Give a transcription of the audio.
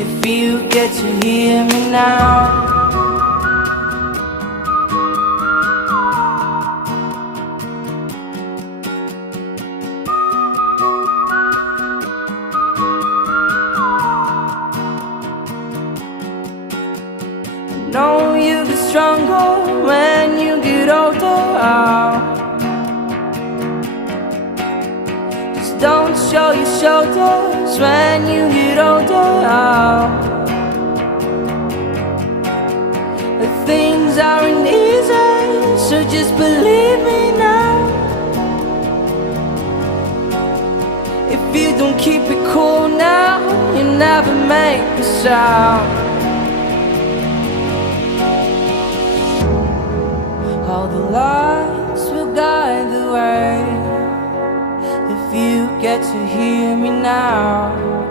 if you get to hear me now. I know you get stronger when you get older. Just don't show your shoulders when you get older. Things aren't easy, so just believe me now. If you don't keep it cool now, you never make a sound. All the lights will guide the way if you get to hear me now.